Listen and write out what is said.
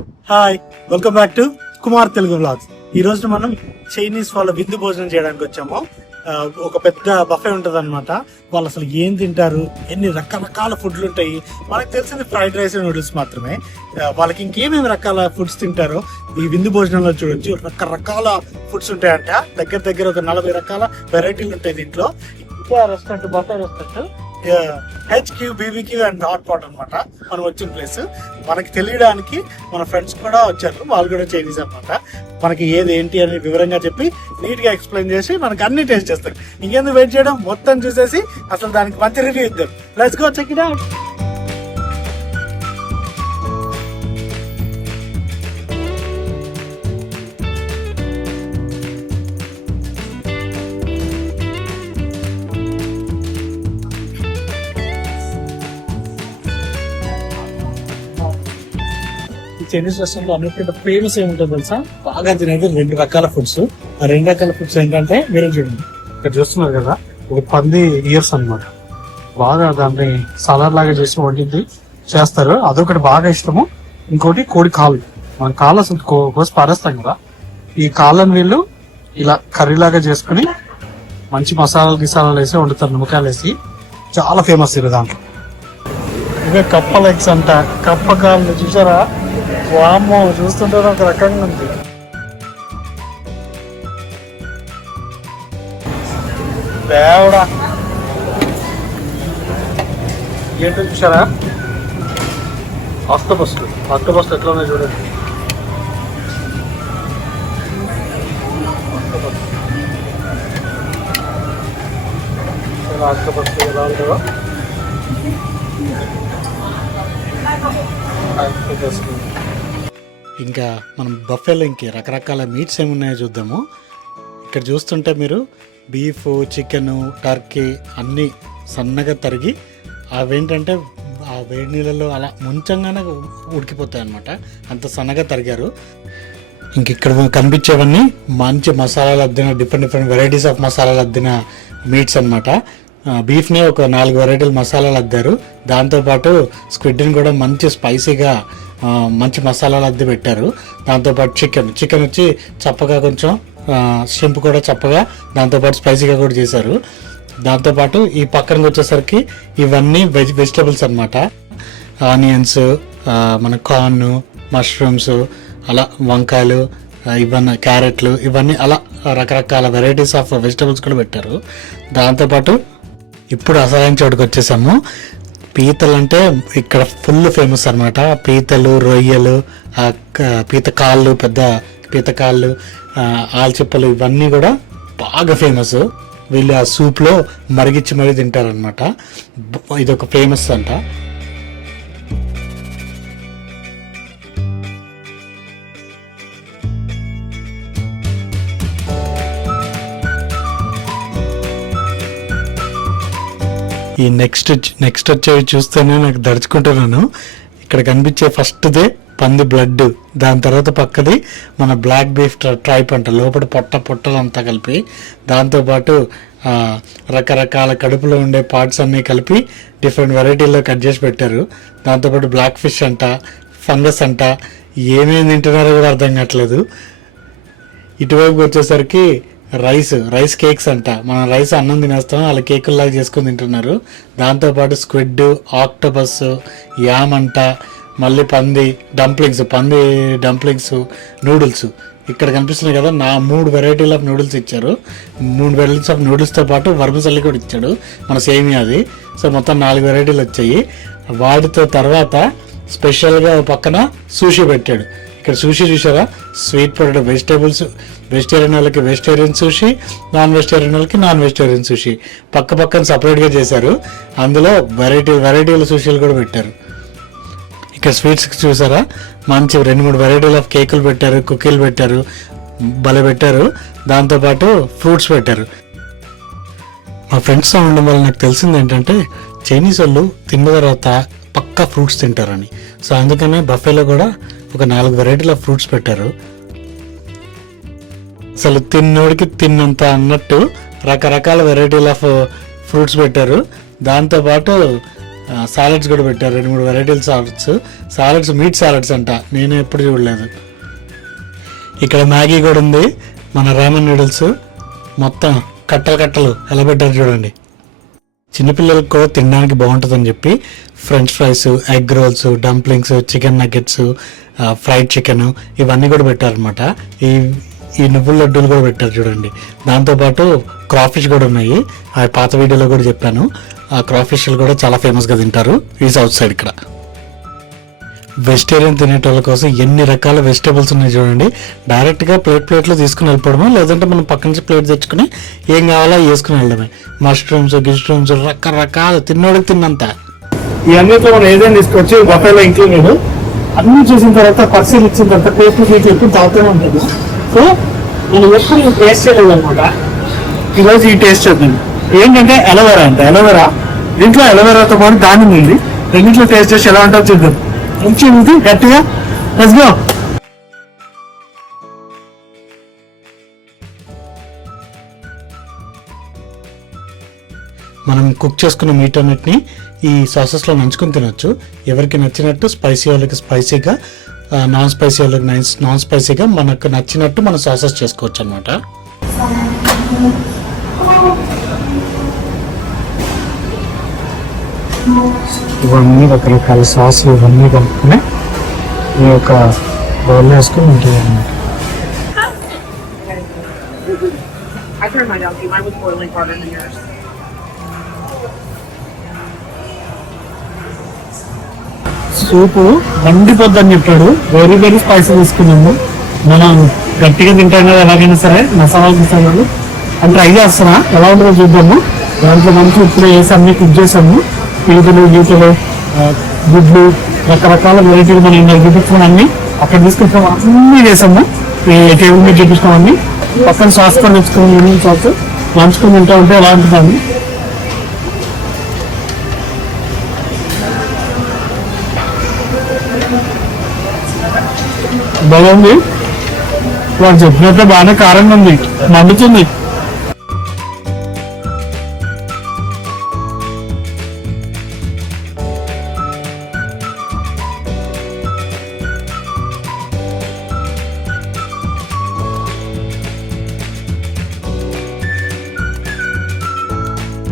Hi welcome back to Kumar Telugu blogs ఈ రోజు మనం చైనీస్ వాళ్ళ విందు భోజనం చేయడానికి వచ్చాము. ఒక పెద్ద బఫే ఉంటది అనమాట వాళ్ళు అసలు ఏం తింటారు? ఎన్ని రకరకాల ఫుడ్లు ఉంటాయి? మనకు తెలిసింది ఫ్రైడ్ రైస్ నూడిల్స్ మాత్రమే. వాళ్ళకి ఇంకేమేమి రకాల ఫుడ్స్ తింటారో ఈ విందు భోజనంలో చూడొచ్చు. రకరకాల ఫుడ్స్ ఉంటాయంట. దగ్గర దగ్గర ఒక నలభై రకాల వెరైటీలు ఉంటాయి దీంట్లో. ఇంకా restaurant buffet restaurant HQ BBQ and hot pot అనమాట మనం వచ్చిన ప్లేస్ మనకి తెలియడానికి మన ఫ్రెండ్స్ కూడా వచ్చారు. వాళ్ళు కూడా చైనీస్ అనమాట మనకి ఏది ఏంటి అని వివరంగా చెప్పి నీట్గా ఎక్స్ప్లెయిన్ చేసి మనకి అన్ని టేస్ట్ చేస్తారు. ఇంకెందుకు వెయిట్ చేయడం? మొత్తం చూసేసి అసలు దానికి మంచి రివ్యూ ఇద్దాం. Let's go check it out Chinese రెస్టారెంట్లో అన్నిటికంటే ఫేమస్ ఏముంటుంది తెలుసా? బాగా తినేది రెండు రకాల ఫుడ్స్ ఆ రెండు రకాల ఫుడ్స్ ఏంటంటే మీరు చూడండి. ఇక్కడ చూస్తున్నారు కదా ఒక పంది ఇయర్స్ అన్నమాట. బాగా దాన్ని సలాడ్ లాగా చేసి వండింది చేస్తారు. అదొకటి బాగా ఇష్టము. ఇంకోటి కోడి కాలు మన కాళ్ళు అసలు కోసి పారేస్తాం కదా. ఈ కాళ్ళని వీళ్ళు ఇలా కర్రీ లాగా చేసుకుని మంచి మసాలాలు గిసాలాలు వేసి వండుతారు నిమ్మకాయలు వేసి. చాలా ఫేమస్ ఇది దాంట్లో. ఇవే కప్ప లెగ్స్ అంట. కప్ప కాళ్ళు చూసారా? వామో చూస్తుంటే ఒక రకంగా ఉంది. దేవుడా. ఏంటో చూసారా? ఆక్టోబస్లు ఆక్టోబస్లు ఎట్లా ఉన్నాయి చూడండి. ఆక్టోబస్లు ఎలా ఉంటుందో ఇంకా మనం బఫేలో ఇంక రకరకాల మీట్స్ ఏమున్నాయో చూద్దాము. ఇక్కడ చూస్తుంటే మీరు బీఫ్ చికెన్ టర్కీ అన్నీ సన్నగా తరిగి అవేంటంటే ఆ వేడి నీళ్ళలో అలా ముంచంగానే ఉడికిపోతాయి అనమాట అంత సన్నగా తరిగారు. ఇంక ఇక్కడ కనిపించేవన్నీ మంచి మసాలాలు అద్దిన డిఫరెంట్ డిఫరెంట్ వెరైటీస్ ఆఫ్ మసాలాలు అద్దిన మీట్స్ అనమాట బీఫ్ని ఒక నాలుగు వెరైటీలు మసాలాలు అద్దారు. దాంతోపాటు స్క్విడ్ని కూడా మంచి స్పైసీగా మంచి మసాలాలు అద్దె పెట్టారు. దాంతోపాటు చికెన్. చికెన్ వచ్చి చప్పగా కొంచెం షింప్ కూడా చప్పగా దాంతోపాటు స్పైసీగా కూడా చేశారు. దాంతోపాటు ఈ పక్కనకి వచ్చేసరికి ఇవన్నీ వెజ్ వెజిటబుల్స్ అనమాట ఆనియన్స్ మన కార్న్ మష్రూమ్స్ అలా వంకాయలు ఇవన్నీ క్యారెట్లు ఇవన్నీ అలా రకరకాల వెరైటీస్ ఆఫ్ వెజిటబుల్స్ కూడా పెట్టారు. దాంతోపాటు ఇప్పుడు అసలైన చోటుకు వచ్చేసాము. పీతలు అంటే ఇక్కడ ఫుల్ ఫేమస్ అనమాట పీతలు రొయ్యలు పీతకాళ్ళు పీత కాళ్ళు పెద్ద పీత కాళ్ళు ఆల్చిప్పలు ఇవన్నీ కూడా బాగా ఫేమస్. వీళ్ళు ఆ సూప్లో మరిగిచ్చి మరీ తింటారనమాట ఇది ఒక ఫేమస్ అంట. ఈ నెక్స్ట్ నెక్స్ట్ వచ్చేవి చూస్తేనే నాకు దడుచుకుంటున్నాను. ఇక్కడ కనిపించే ఫస్ట్దే పంది బ్లడ్ దాని తర్వాత పక్కది మన బ్లాక్ బీఫ్ ట్రైప్ అంట. లోపల పొట్ట పొట్టలంతా కలిపి దాంతోపాటు రకరకాల కడుపులో ఉండే పార్ట్స్ అన్నీ కలిపి డిఫరెంట్ వెరైటీల్లో కట్ చేసి పెట్టారు. దాంతోపాటు బ్లాక్ ఫిష్ అంట ఫంగస్ అంట ఏమేమి తింటున్నారో కూడా అర్థం కావట్లేదు. ఇటువైపు వచ్చేసరికి రైస్ రైస్ కేక్స్ అంట. మనం రైస్ అన్నం తినేస్తాం వాళ్ళ కేకుల్లాగా చేసుకొని తింటున్నారు. దాంతోపాటు స్క్విడ్ ఆక్టోపస్ యామ్ అంట. మళ్ళీ పంది డంప్లింగ్స్ పంది డంప్లింగ్స్ నూడిల్స్. ఇక్కడ కనిపిస్తున్నాయి కదా నా మూడు వెరైటీలు ఆఫ్ నూడిల్స్ ఇచ్చారు. మూడు వెరైటీస్ ఆఫ్ నూడిల్స్తో పాటు వర్మసల్లి కూడా ఇచ్చాడు. మన సేమియా అది. సో మొత్తం నాలుగు వెరైటీలు వచ్చాయి. వాటితో తర్వాత స్పెషల్గా పక్కన సూషి పెట్టాడు. ఇక్కడ సూషి చూసారా? స్వీట్ పొటాటో వెజిటేబుల్స్ వెజిటేరియన్ వాళ్ళకి వెజిటేరియన్ సూషి నాన్ వెజిటేరియన్ వాళ్ళకి నాన్ వెజిటేరియన్ సూషి పక్క పక్కన సపరేట్గా చేశారు. అందులో వెరైటీ వెరైటీల సూషీలు కూడా పెట్టారు. ఇక్కడ స్వీట్స్ చూసారా? మంచి రెండు మూడు వెరైటీలు ఆఫ్ కేకులు పెట్టారు కుకీలు పెట్టారు భలే పెట్టారు. దాంతోపాటు ఫ్రూట్స్ పెట్టారు. మా ఫ్రెండ్స్తో ఉండడం వల్ల నాకు తెలిసింది ఏంటంటే చైనీస్ వాళ్ళు తిన్న తర్వాత పక్కా ఫ్రూట్స్ తింటారని. సో అందుకనే బఫేలో కూడా ఒక నాలుగు వెరైటీల ఫ్రూట్స్ పెట్టారు. అసలు తిన్నోడికి తిన్నంత అన్నట్టు రకరకాల వెరైటీల ఆఫ్ ఫ్రూట్స్ పెట్టారు. దాంతోపాటు సాలడ్స్ కూడా పెట్టారు. రెండు మూడు వెరైటీల సాలడ్స్. సాలడ్స్ మీట్ సాలడ్స్ అంట. నేను ఎప్పుడు చూడలేదు. ఇక్కడ మ్యాగీ కూడా ఉంది. మన రామన్ నూడిల్స్. మొత్తం కట్టలు కట్టలు ఎలా పెట్టారు చూడండి. చిన్నపిల్లలకు కూడా తినడానికి బాగుంటుందని చెప్పి french fries egg rolls dumplings chicken nuggets fried chicken ఇవన్నీ కూడా పెట్టారనమాట ఈ ఈ నువ్వుల లడ్డూలు కూడా పెట్టారు చూడండి. దాంతోపాటు క్రాఫిష్ కూడా ఉన్నాయి. ఆ పాత వీడియోలో కూడా చెప్పాను. ఆ క్రాఫిష్లు కూడా చాలా ఫేమస్గా తింటారు. ఈ సౌత్ సైడ్ ఇక్కడ. వెజిటేరియన్ తినేటోళ్ళ కోసం ఎన్ని రకాల వెజిటేబుల్స్ ఉన్నాయి చూడండి. డైరెక్ట్గా ప్లేట్ ప్లేట్లో తీసుకుని వెళ్ళిపోవడమే? లేదంటే మనం పక్క నుంచి ప్లేట్ తెచ్చుకుని ఏం కావాలో వేసుకుని వెళ్ళడమే. మష్రూమ్స్ గిష్రూమ్స్ రకరకాల తిన్నోడికి తిన్నంత. ఇవన్నిట్లో మనం ఏదైనా తీసుకొచ్చి బఫేలో ఇంక్లూడెడ్ అన్ని చూసిన తర్వాత పర్సీలు ఇచ్చిన తర్వాత టేస్ట్ మీకు ఎప్పుడు తాగుతూనే ఉంటుంది. సో నేను ఎప్పుడు టేస్ట్ చేయలేదు అనమాట. ఈరోజు ఈ టేస్ట్ చేద్దాం. ఏంటంటే అలోవెరా అంటే. అలోవెరా దీంట్లో అలోవెరాతో పాటు దాని ఉంది. రెండింటిలో టేస్ట్ చేసి ఎలా ఉంటుందో చూద్దాం. మంచి ఉంది గట్టిగా. లెట్స్ గో మనం కుక్ చేసుకున్న మీట్ అన్నిటిని ఈ సాసెస్లో నంచుకొని తినొచ్చు. ఎవరికి నచ్చినట్టు స్పైసీ వాళ్ళకి స్పైసీగా నాన్ స్పైసీ వాళ్ళకి నాన్ స్పైసీగా మనకు నచ్చినట్టు మన సాసెస్ చేసుకోవచ్చు అనమాట ఇవన్నీ రకరకాల సాసులు ఇవన్నీ కలుపుకుని ఈ యొక్క బౌల్ వేసుకుని ఉంటుంది అనమాట I turned mine down too. Mine was boiling harder than yours. సూపు మండిపోద్దని చెప్పాడు. వెరీ వెరీ స్పైసీ తీసుకున్నాము. మనం గట్టిగా తింటాం కదా ఎలాగైనా సరే మసాలా మసాలాలు అని ట్రై చేస్తున్నా. ఎలా ఉంటుందో చూద్దాము. దాంట్లో మంచి ఇప్పుడు వేసి అన్ని కుక్ చేసాము. పీతలు గీతలు గుడ్లు రకరకాల వెరైటీలు మనం ఇందాక చూపించిన అన్ని అక్కడ తీసుకొచ్చాము అన్ని వేసాము. ఈ టేబుల్ మీద చూపించాం అన్ని పక్కన సాస్ కూడా తెచ్చుకుని ఈవినింగ్ సాస్? లంచుకొని తింటా ఉంటే ఎలా ఉంటుందండి? బాగుంది వాడు చెప్పినట్టు బాగానే కారంగా ఉంది. మండుతుంది.